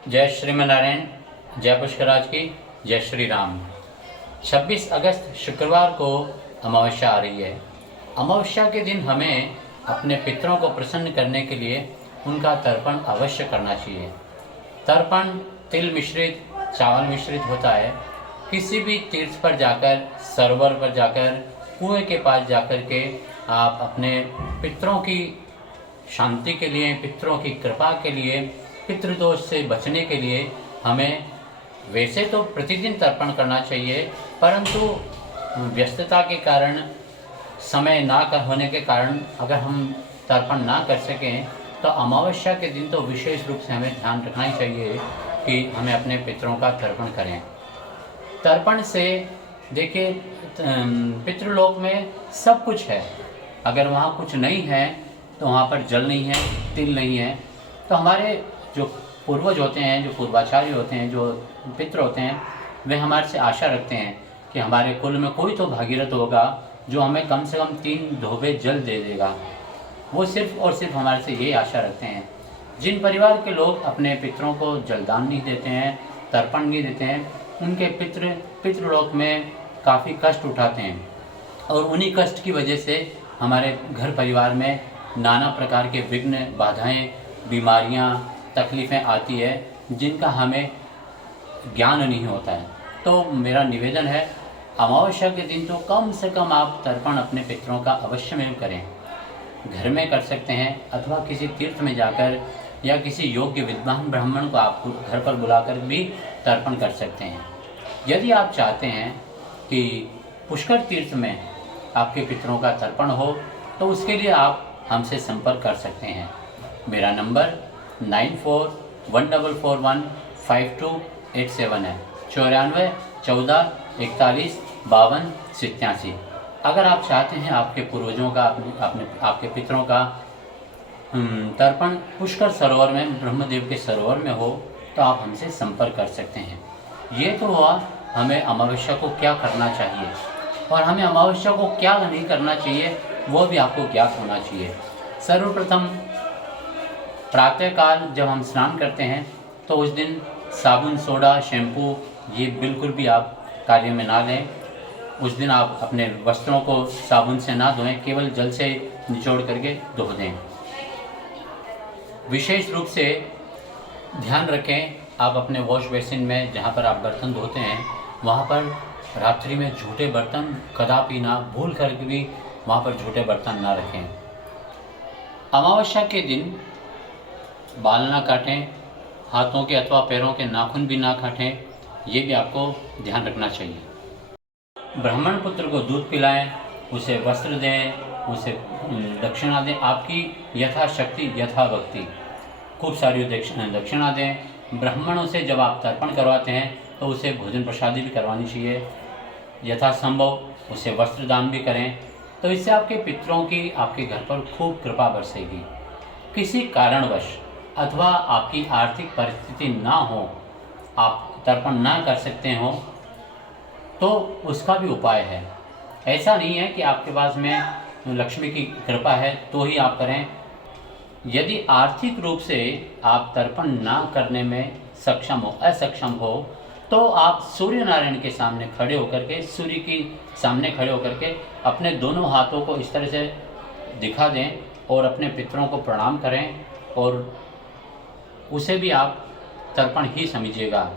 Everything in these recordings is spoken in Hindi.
जय श्रीमनारायण, जय पुष्कराज की, जय श्री राम। 26 अगस्त शुक्रवार को अमावस्या आ रही है। अमावस्या के दिन हमें अपने पितरों को प्रसन्न करने के लिए उनका तर्पण अवश्य करना चाहिए। तर्पण तिल मिश्रित, चावल मिश्रित होता है। किसी भी तीर्थ पर जाकर, सरोवर पर जाकर, कुएं के पास जाकर के आप अपने पितरों की शांति के लिए, पितरों की कृपा के लिए, पितृदोष से बचने के लिए हमें वैसे तो प्रतिदिन तर्पण करना चाहिए, परंतु व्यस्तता के कारण, समय ना कर होने के कारण अगर हम तर्पण ना कर सकें तो अमावस्या के दिन तो विशेष रूप से हमें ध्यान रखना ही चाहिए कि हमें अपने पितरों का तर्पण करें। तर्पण से देखिए, पितृलोक में सब कुछ है। अगर वहाँ कुछ नहीं है तो वहाँ पर जल नहीं है, तिल नहीं है, तो हमारे जो पूर्वज होते हैं, जो पूर्वाचार्य होते हैं, जो पितृ होते हैं, वे हमारे से आशा रखते हैं कि हमारे कुल में कोई तो भागीरथ होगा जो हमें कम से कम 3 धोबे जल दे देगा। वो सिर्फ और सिर्फ हमारे से ये आशा रखते हैं। जिन परिवार के लोग अपने पितरों को जलदान नहीं देते हैं, तर्पण नहीं देते हैं, उनके पितृलोक में काफ़ी कष्ट उठाते हैं और उन्हीं कष्ट की वजह से हमारे घर परिवार में नाना प्रकार के विघ्न, बाधाएं, बीमारियां, तकलीफ़ें आती है जिनका हमें ज्ञान नहीं होता है। तो मेरा निवेदन है, अमावस्या के दिन तो कम से कम आप तर्पण अपने पितरों का अवश्य में करें। घर में कर सकते हैं अथवा किसी तीर्थ में जाकर या किसी योग्य विद्वान ब्राह्मण को आप घर पर बुलाकर भी तर्पण कर सकते हैं। यदि आप चाहते हैं कि पुष्कर तीर्थ में आपके पितरों का तर्पण हो तो उसके लिए आप हमसे संपर्क कर सकते हैं। मेरा नंबर 9414415287 है, 94 14 41 52 87। अगर आप चाहते हैं आपके पूर्वजों का, आपके पितरों का तर्पण पुष्कर सरोवर में, ब्रह्मदेव के सरोवर में हो, तो आप हमसे संपर्क कर सकते हैं। ये तो हुआ हमें अमावस्या को क्या करना चाहिए, और हमें अमावस्या को क्या नहीं करना चाहिए वो भी आपको ज्ञात होना चाहिए। सर्वप्रथम प्रातःकाल जब हम स्नान करते हैं तो उस दिन साबुन, सोडा, शैम्पू ये बिल्कुल भी आप कार्य में ना लें। उस दिन आप अपने वस्त्रों को साबुन से ना धोएं, केवल जल से निचोड़ करके धो दें। विशेष रूप से ध्यान रखें, आप अपने वॉश बेसिन में जहाँ पर आप बर्तन धोते हैं वहाँ पर रात्रि में झूठे बर्तन कदापि ना, भूल करके भी वहाँ पर झूठे बर्तन ना रखें। अमावस्या के दिन बाल ना काटें, हाथों के अथवा पैरों के नाखून भी ना काटें, ये भी आपको ध्यान रखना चाहिए। ब्राह्मण पुत्र को दूध पिलाएं, उसे वस्त्र दें, उसे दक्षिणा दें, आपकी यथाशक्ति, यथाभक्ति खूब सारी दक्षिणा दें। ब्राह्मणों से जब आप तर्पण करवाते हैं तो उसे भोजन प्रसादी भी करवानी चाहिए। यथासंभव उसे वस्त्र दान भी करें, तो इससे आपके पितरों की आपके घर पर खूब कृपा बरसेगी। किसी कारणवश अथवा आपकी आर्थिक परिस्थिति ना हो, आप तर्पण ना कर सकते हो, तो उसका भी उपाय है। ऐसा नहीं है कि आपके पास में लक्ष्मी की कृपा है तो ही आप करें। यदि आर्थिक रूप से आप तर्पण ना करने में सक्षम हो, असक्षम हो, तो आप सूर्य नारायण के सामने खड़े होकर के, सूर्य के सामने खड़े होकर के अपने दोनों हाथों को इस तरह से दिखा दें और अपने पितरों को प्रणाम करें, और उसे भी आप तर्पण ही समझिएगा।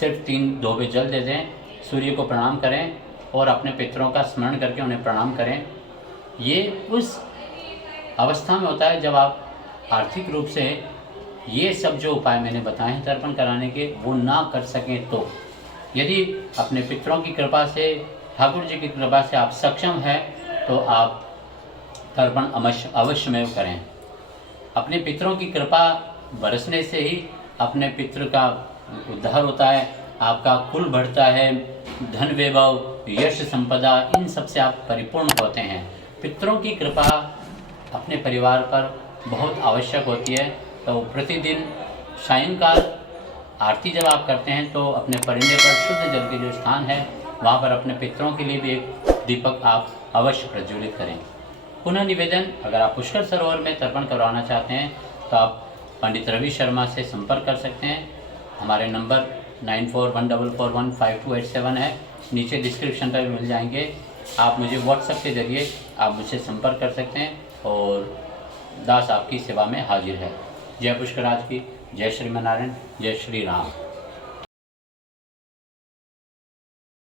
सिर्फ 3 धोबे जल दे दें, सूर्य को प्रणाम करें और अपने पितरों का स्मरण करके उन्हें प्रणाम करें। ये उस अवस्था में होता है जब आप आर्थिक रूप से ये सब जो उपाय मैंने बताए हैं तर्पण कराने के, वो ना कर सकें तो यदि अपने पितरों की कृपा से, ठाकुर जी की कृपा से आप सक्षम हैं तो आप तर्पण अवश्य में करें। अपने पितरों की कृपा बरसने से ही अपने पितृ का उद्धार होता है, आपका कुल बढ़ता है, धन वैभव, यश संपदा, इन सब से आप परिपूर्ण होते हैं। पितरों की कृपा अपने परिवार पर बहुत आवश्यक होती है। तो प्रतिदिन सायंकाल आरती जब आप करते हैं तो अपने परिंदे पर शुद्ध जल के जो स्थान है वहाँ पर अपने पितरों के लिए भी एक दीपक आप अवश्य प्रज्वलित करें। पुनः निवेदन, अगर आप पुष्कर सरोवर में तर्पण करवाना चाहते हैं तो आप पंडित रवि शर्मा से संपर्क कर सकते हैं। हमारे नंबर 9414415287 है, नीचे डिस्क्रिप्शन पर मिल जाएंगे। आप मुझे व्हाट्सएप के ज़रिए आप मुझसे संपर्क कर सकते हैं और दास आपकी सेवा में हाजिर है। जय पुष्कर राज की, जय श्रीमनारायण, जय श्री राम।